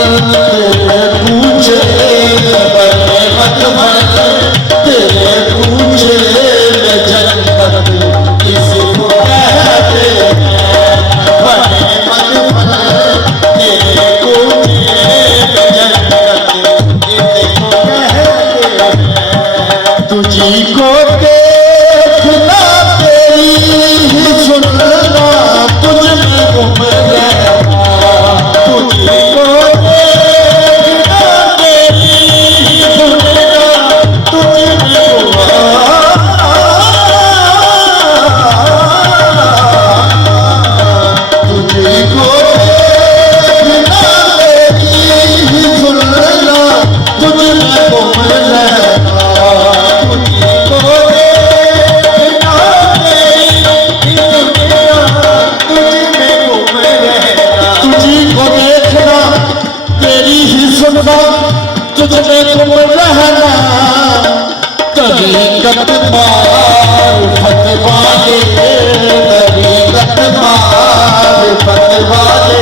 तेरे पूछे बने मत भर, तेरे पूछे में जन्नत किसको कहते हैं, बने मत भर, तेरे पूछे में जन्नत किसको कहते हैं। तुझी को देखना तेरी ही सुनना, तुझ में गुम रहना, तुझी को देखना तेरी ही सुनना, तुझ में गुम तुझी को देखना तेरी ही सुनना, तुझ में गुम रहना, तुझी को देखना तेरी ही सुनना, तुझ में गुम रहना, तुझी को देखना तेरी ही सुनना, तुझ में गुम रहना। तरीक़त मारिफ़त वाले, तरीक़त मारिफ़त वाले,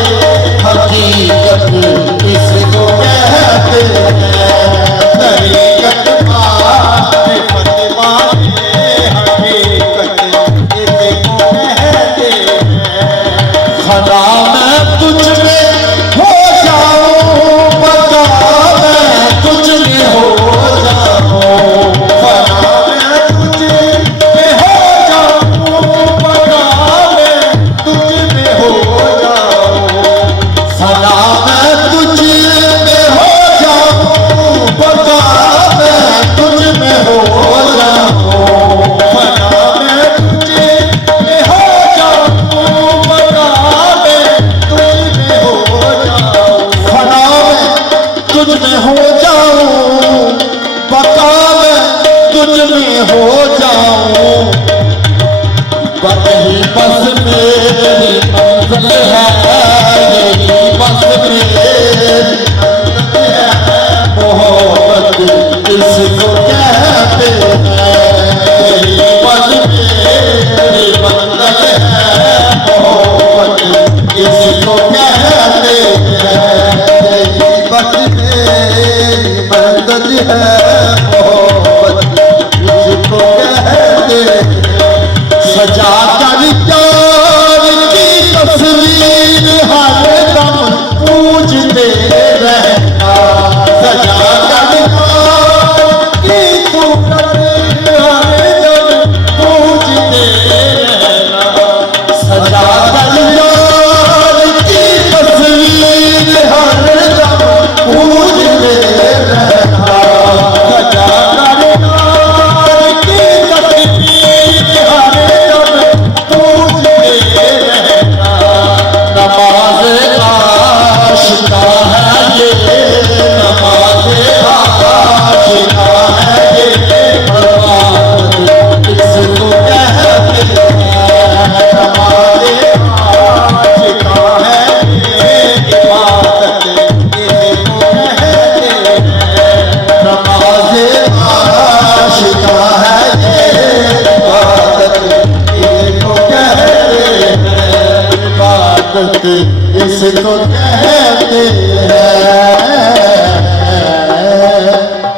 हकीकत इसको कहते हैं, तरीक़त मारिफ़त वाले, हकीकत इसको कहते हैं। खदा मैं तुझ में हो जाऊं, बता मैं तुझ में हो जाऊं, खदा मैं तुझ में हो जाऊं, बता मैं तुझ में हो जाऊं, सदा मैं तुझ में हो जाऊं, बता मैं तुझ में हो जाऊं, सदा मैं तुझ में हो जाऊं, बता मैं तुझ में हो जाऊं, सदा मैं तुझ में हो जाऊं, बता मैं तुझ में हो जाऊं। यही बस मेरी मंजिल है, यही बस मेरी मंजिल है, मोहब्बत इसको कहते हैं, यही बस मेरी मंजिल है, मोहब्बत इसको कहते हैं, यही बस मेरी मंजिल है, मोहब्बत इसको कहते हैं। सजा कर प्यार की तस्वीर हर दम पूजते रहना, सजा कर प्यार की सूरत हर दम पूजते रहना, सजा कर प्यार की तस्वीर हर दम पूजते रहना, सजा कर प्यार की तस्वीर हर नमाज़ आशिक़ा है ये, नमाज़ आशिक़ा है ये, इबादत इसको कहते हैं, नमाज़ आशिक़ा है ये, इबादत इसको कहते हैं, नमाज़ आशिक़ा है ये, इबादत इसको कहते हैं, इबादत इसको कहते हैं।